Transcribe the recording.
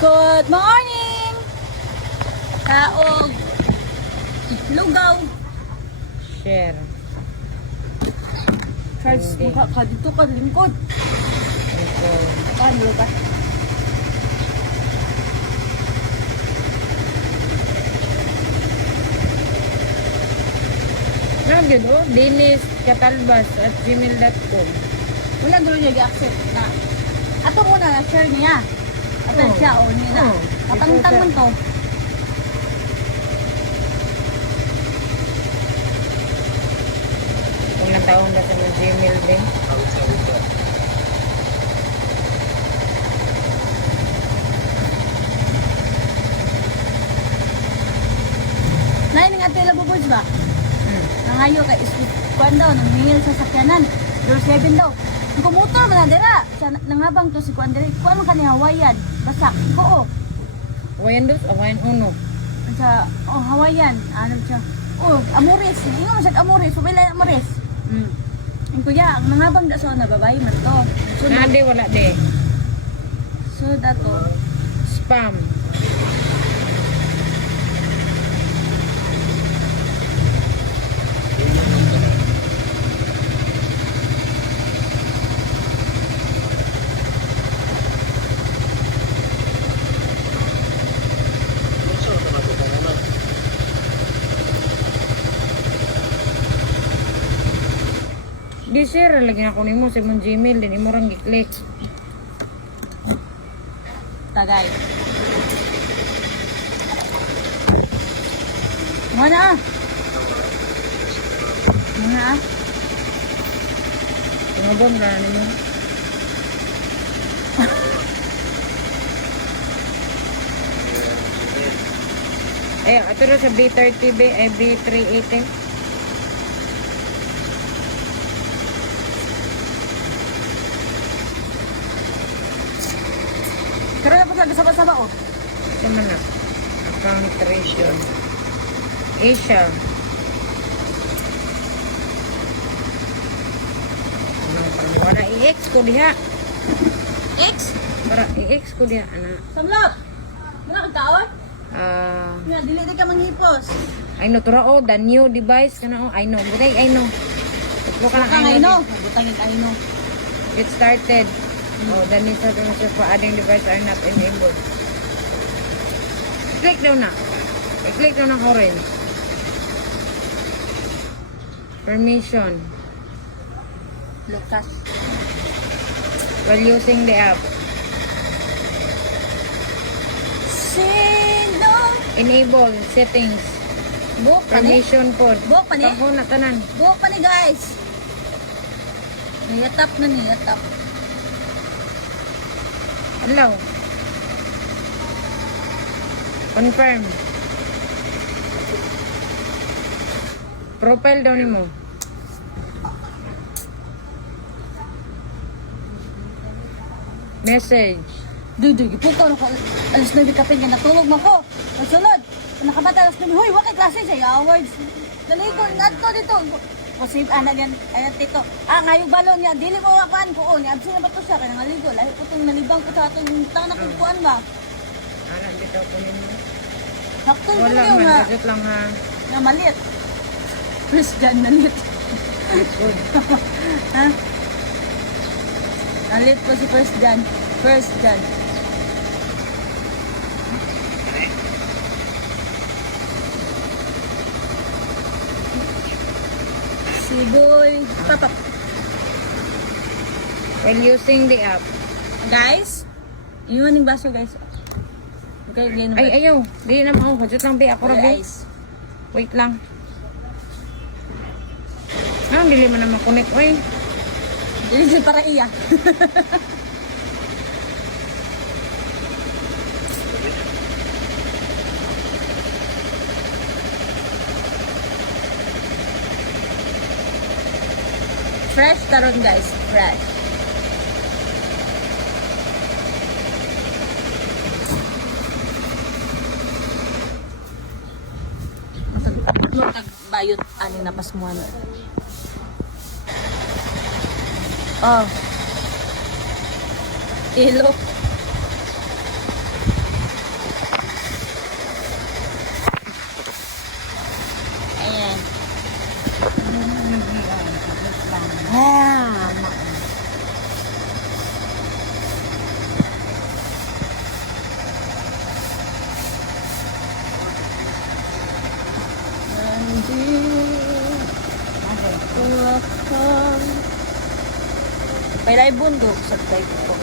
Good morning! Kaog, lugaw. Share. Charles, Hindi. mukha ka dito ka lingkod. Ito. Paano lugat? Ano yun, oh? Dennis Catalbas at gmail.com. Wala gulo niya i-accept na. Ato muna na share niya. Ato Oo. siya, o niya na. Oo. Kapantang man to. Ilang taon na sa mga Gmail din. Nain nga tila bubuds ba? Hmm. Nangayo kay isip kuan daw, nangingil sa sakyanan. Door 7 daw. Ang kumutor man na dira. Sa nanghabang to si kuan diri. Kuan man kani Hawaiian. Basak. Ko Awayan dos, awayan uno. sa Hawaiian. Ano siya? Oh, Amores. Ingon mo sa Amores. Subila Amores. Ang kuya, ang nanghabang da sa babae man to. So, Nade, wala de. so dato. Spam. Di sir, lagi na ko nimo sa imong Gmail din imo rang gi-click. Tagay. Mana? Mana? Tingabon na nimo. Ato na sa B30 B, ay B380. Karon na po lagi sama-sama oh. Ito man na. Account creation. Asia. Ano, parang wala i-X ko diha. X. Para i-X ko diha, ana. Samlot. Muna ka kaon? Nga, dili di ka manghipos. I know, tura oh, the new device kana oh, I know. Butay, I know. Tuklo ka Ka lang, nga I know. ino. Butangin ka ino. Get started. Oh, the needs of the for adding device are not enabled. Click daw na. I-click daw ng orange. Permission. Lucas. While using the app. Sino? Enable settings. Buhok pa ni. Permission code. Buhok pa ni. Pagko na tanan. Buhok pa ni guys. Niyatap na niyatap. Allow. Confirm. Profile daw nimo. Message. Dudu, gipukaw na ko. Alas 9 kapin nga natulog mo ko. Pagsunod. Nakabata alas 9. Huy, wakay klase siya. Awards. Naligo, nato dito. Kasi anak yan, ayan tito. Ngayong balon niya, dili mo wakuan ko. Absin na ba to siya? Kaya naligo. Lahi po itong nalibang ko sa atong tang nakukuan ba? Anak dito ko nimo. Sakto yun Wala yung man, nga. budget lang ha. Nga maliit. Christian nalit. Good. Ha? Nalit po si First Jan. First Jan. Siboy. Papap. While using the app. Guys, iwan yung baso guys. Okay, ganyan Ay, ayaw. Di na mo. Budget lang, be. Ako rabi. Guys. Wait lang. Dili man na makunik. Uy. Ini sih para iya. Fresh taron guys, fresh. Matag bayot ani na pasmuan. Oh. Ilo. Ah. May live bundok sa type ko.